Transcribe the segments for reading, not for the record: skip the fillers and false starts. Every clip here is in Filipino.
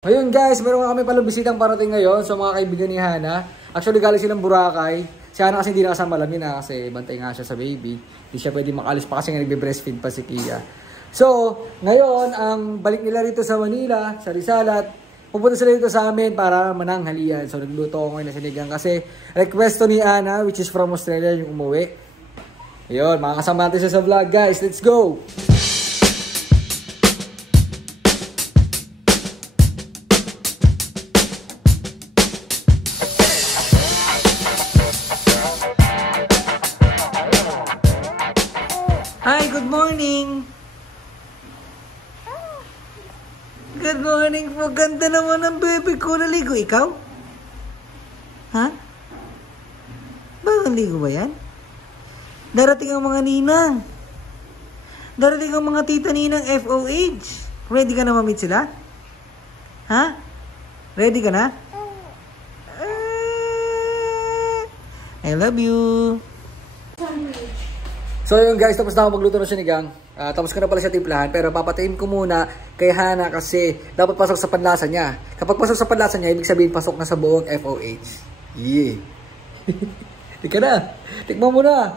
Ayun guys, meron kami palang bisitang parating ngayon. So mga kaibigan ni Hana. Actually galing silang Boracay. Si Hana kasi hindi nakasama lang yun kasi bantay nga siya sa baby. Hindi siya pwede makalis pa kasi nga nagbe-breastfeed pa si Kia. So, ngayon ang balik nila rito sa Manila, sa Rizal, at pupunta sila dito sa amin para mananghalian. So nagluto ako ngayon na sinigang kasi request to ni Hana, which is from Australia, yung umuwi. Ayun, makakasama natin siya sa vlog guys. Let's go! Hi, good morning! Good morning po. Ganda naman ang baby ko. Naligo ikaw? Ha? Bagong ligo ba yan? Darating ang mga ninang. Darating ang mga tita ninang FOH. Ready ka na ma-meet sila? Ha? Ready ka na? I love you. So yun guys, tapos na ako magluto ng sinigang. Tapos ko na pala siya timplahan, pero papatayin ko muna kay Hana kasi dapat pasok sa panlasa niya. Kapag pasok sa panlasa niya, ibig sabihin pasok na sa buong FOH. Yeah. Tika na. Tikman mo na.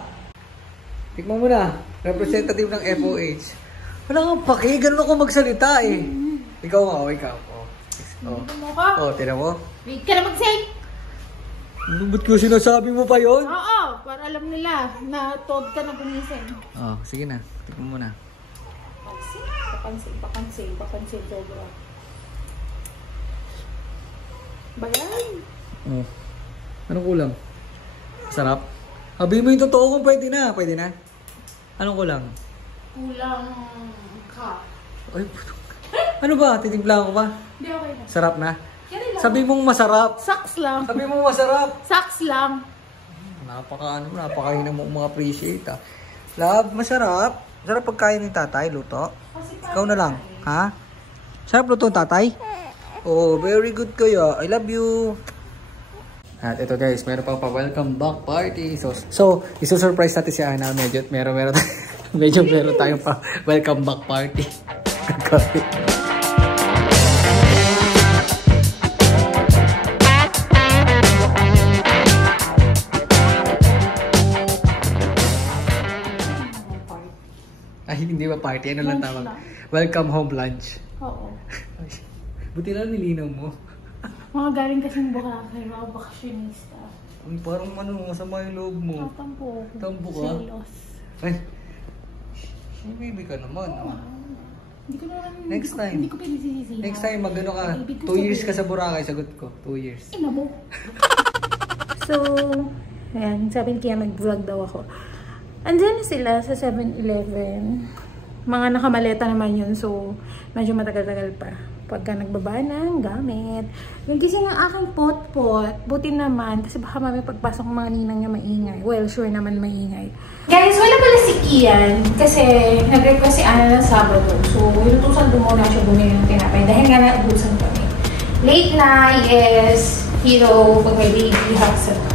Tikman mo na. Representative ng FOH. Wala kang paki. Ganun ako magsalita eh. Ikaw nga, ikaw. Oh, tira mo. Wait ka na mag-say. Ba't ko sinasabi mo pa yun? Oo, para alam nila na toad ka na gumising. Oh, sige na. Tikman mo na. Papansin, sobra. Bayan. Oh. Anong kulang? Sarap? Sabihin mo yung totoo kung pwede na. Pwede na? Anong kulang? Kulang ka. Ay, ano ba? Titimpla ko ba? Hindi, okay na. Sarap na? Sabi mong masarap. Saks lang. Sabi mong masarap. Saks lang. Napakain mo ma-appreciate ah. Love, masarap. Sarap pagkain ni tatay, luto. Ikaw na lang, ha? Sarap luto tatay? Oh, very good kayo. I love you. At ito guys, meron pang pa-welcome back party. So iso-surprise natin si Ana. Medyo meron tayong pa-welcome back party. Ay, hindi ba party? Ano lang tawag? Welcome home lunch. Oo. Buti lang nilinaw mo. Mga galing kasing Boracay, mga bakasyonista. Parang masama yung loob mo. Tampo. Tampo ka? Selos. Ay, baby ka naman. Hindi ko naman. Next time. Hindi ko pinisisisihan. Next time, magano ka. 2 years ka sa Boracay, sagot ko. 2 years. Ina mo. So, ayan, sabi kaya nag-vlog daw ako. Andiyan na sila sa 7-Eleven. Mga nakamaleta naman yun. So, medyo matagal-tagal pa. Pagka nagbaba ng gamit. Yung gising ng aking pot-pot. Buti naman. Kasi baka mami pagpasok ng mga ninang niya maingay. Well, sure naman maingay. Guys, wala pala si Ian. Kasi nag-request si Ana ng Sabado. So, inutusan ko muna siya bumili ng tinapay. Dahil nga naubusan kami. Late na, yes. Hero, pag may baby, hustle.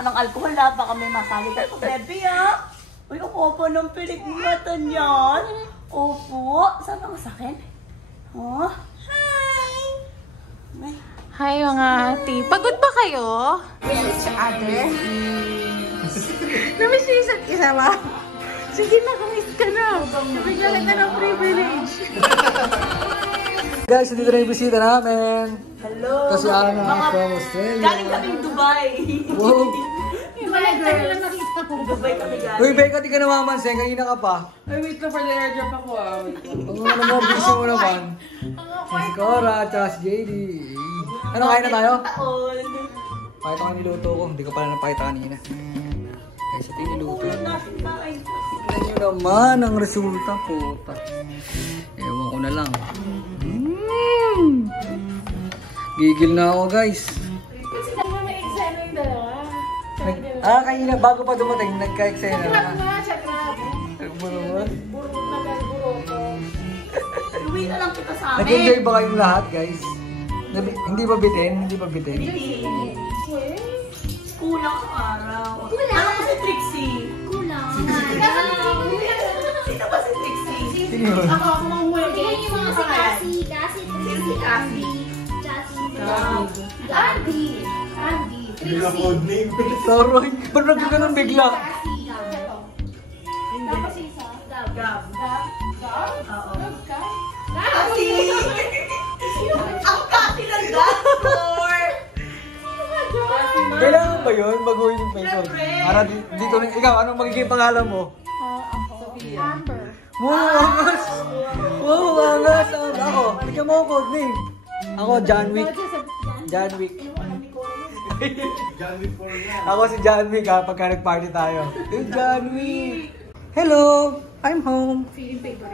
Ng alcohol na, baka may masali ka. Bebe, ah! Uy, opo ng pilig ng mata niyan. Opo. Saan ang sakin? Oh. Hi! Hi mga ate. Pagod ba kayo? Each other. Namiss niyo isa't isa ba? Sige na, kumis ka na. Nabigyan ka ng privilege. Guys, dito na yung bisita namin. Hello. Kasi Ana from Australia. Galing kaming Dubai. Wow. Wala girl. Dubai kami galing. Uy, Becca, di ka namamansin. Kanina ka pa. Ay, wait lang for the airdrop ako ah. Ang ano mo, busy mo naman. Si Cora, tsaka si JD. Ano, kain na tayo? Taon. Pakita ka niluto ko. Hindi ka pala napakita kanina. Guys, ito yung niluto. Natin kain. Tignan nyo naman ang resulta, puta. Ewan ko na lang. Gigil na ako, guys. Kasi kami may eksena yung dalawa. Kanina, bago pa dumating, nagka-eksena Crab na. nga siya, crab. Ano naman? Burot na gaguro ko. Uwi na lang kita sa amin. Nag-enjoy ba kayong lahat, guys? Hindi ba bitin? Hindi ba bitin? Hindi. Kulang sa araw. Alam ko si Trixie. Kulang. Sino ba si Trixie? Sino yun? Ako mahuwi. Yan yung mga si Cassie. Cassie. Si Cassie. Andy. Andy. Trixie. Sorry, ba't nagkaganon bigla? Cassie. Tapos isa. Gab. Oo. Gab? Cassie! Ang Cassie ng dashboard! Kailangan ba yun? Baguhin yung makeup. Para dito na, ikaw, anong magiging pangalan mo? Ako. Amber. Wow, angas! Wow, angas! Ako, bigyan mo ako code name. Ako, John Wick. John Wick. Ako si John Wick ha, pagka nag-party tayo. Hey, John Wick! Hello! I'm home. Feeling favorite.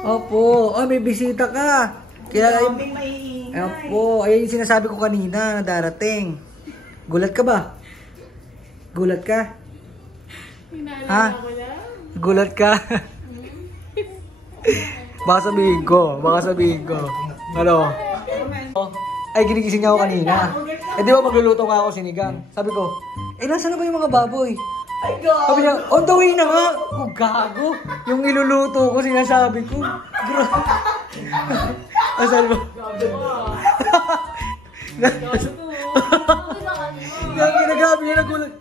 Opo. Oh, may bisita ka. Kaya, May maiingay. opo. Ayun yung sinasabi ko kanina na darating. Gulat ka ba? Gulat ka? Ha? Gulat ka? Baka sabihin ko. Ano? Ay, ginigising niya ako kanina. Eh, di ba magluluto nga ako sinigang? Sabi ko, nasaan na ba yung mga baboy? Ay, God! Sabi niya, on the way na nga! Oh, gago! Yung iluluto ko, sinasabi ko. Asal mo? Grabe niya, nagulat.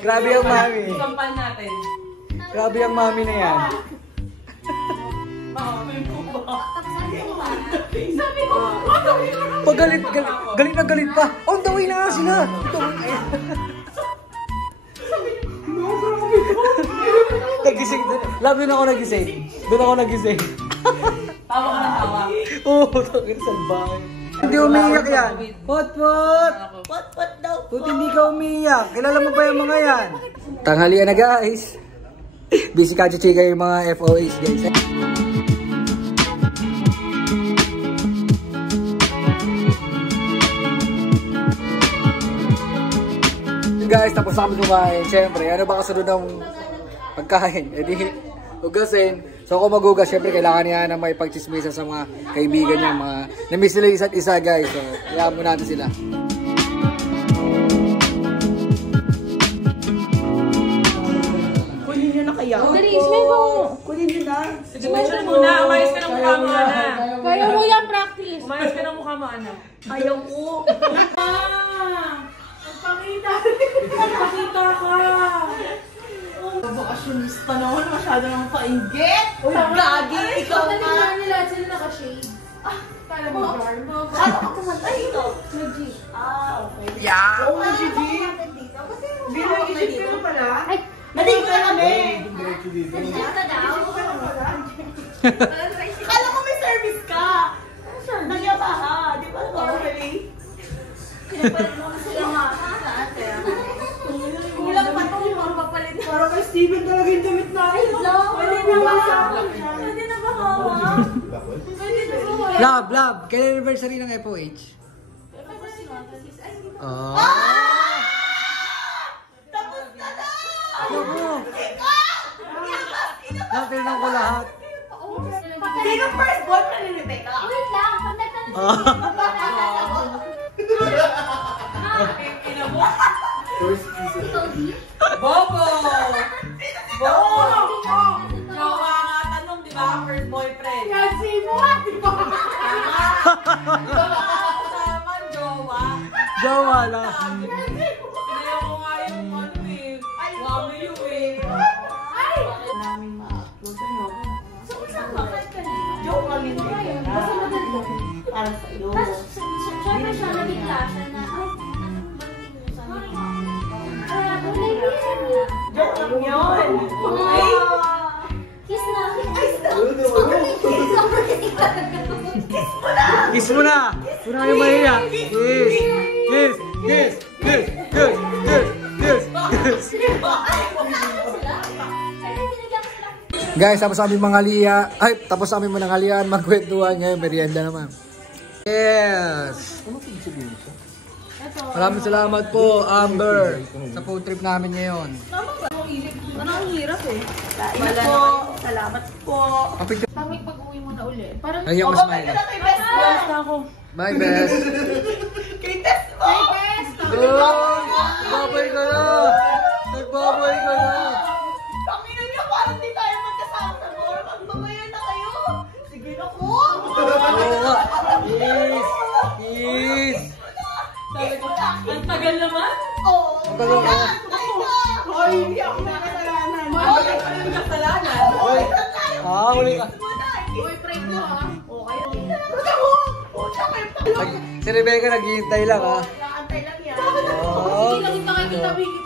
Grabe ang mami. Sampal natin. Grabe ang mami na yan. Sabi ko, Pag galit na galit pa. On the way na nga sila. Ito. Nagising. Love doon ako nagising. Tawa ka ng tawa. Oo, tangin salbahe. Hindi umiiyak yan. What? What daw? Buti hindi ka umiiyak. Kilala mo ba yung mga yan? Tanghalian na guys. Busy ka chichika yung mga FOH guys. Guys, tapos na kami kumain. Siyempre, ano ba kasunod ng pagkain? E di, hugasin. So kung magugas, siyempre kailangan niya na may pagchismisa sa mga kaibigan niya. Na-miss nila isa't isa guys. So, kaya mo natin sila. Kunin nyo na kaya. Kunin nyo na. Sige, mention muna. Umayos ka ng mukha mo, Ana. kaya mo yan practice. Umayos ka ng mukha mo, Ana. Ayaw ko. Nagpakita ka. Bakasyonista naman. Masyado naman painggit. Uy, gagi. Ikaw ka. nila sila naka-shade. Para mo, Ano ka kumanta ito? Legit. Okay. Yeah! Oo, GG. Binag-isip ka na pala. Ay, Naligo na kami. Nandito daw. Kala mo may service ka. Nagyabaha. Di ba? Okay. Pinapalit mo kasi yung mga Kulang pa ito. Parang mapalit. Parang kay Steven talaga yung damit natin. Pwede na ba? Pwede na ba hawa? Pwede na ba? Love. Kailan anniversary ng FOH? Oh. Tapos na na! Love, Ikaw! love, tinanong ko lahat. Sino first boyfriend ni Rebecca? Wait lang, pag nagtanong ikaw di? Bobo! Bobo! Jowa nga tanong, di ba? First boyfriend. kasi mo, di ba? Naman, jowa. Jowa lang. Pinayaw ko nga yung ano eh. Wami yung eh. Maraming ma-upload. Ano? So, saan ba? Kahit kanina. Joke lang yun. Basta maganda. Para sa iyo. Tapos, syempre siya naging klasa na, ay, Kiss mo na! Una kayo mahiya. Kiss! Kiss! Kiss! Kiss! Kiss! Kiss! Kiss! Kiss! Guys, tapos kami manghalian. Ay, tapos kami mananghalian, magkwentuhan ngayon, merienda naman. Yes! Maraming salamat po, Amber, sa food trip namin ngayon. Ang hirap eh. Kain po. Salamat po. Kapicture. Pamig pag-uwi mo na uli. Parang Ay, yung mas Babay ka mahal. na kay Best mo. basta ako. Bye, best. Kay Best mo. Oh, babay ka na. Nagbabay ka na. Panginoon niyo, parang di tayo magkasama sa mall. Magbabayan na kayo. Sige na po. Oo nga. Kiss. Kiss. Ang tagal naman. Oo. Ang tagal ka na. Hoy, hindi ako nakasalanan. Hoy, ano kasalanan? Hoy. Huli ka. Hoy, pray mo ha. Okay. Ay, si Rebecca naghihintay lang, ha? Nakantay lang yan. Oo. Hindi lang kita kita bigit.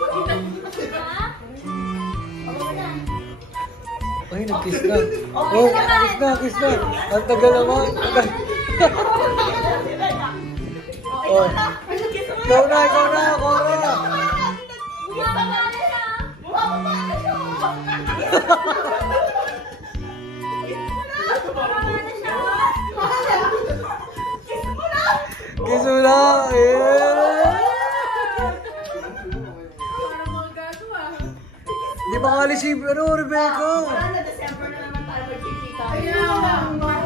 Ay, nag-kiss na. Oh, kiss na, kiss na. Ang tagal naman. Oh. Ikaw na, ikaw na, Cora. Kiss mo na. Yeah. Parang mga gago ah. Hindi ba kalis si Rebecca? Wala na, December na naman tayo magkikita. Kaya nga.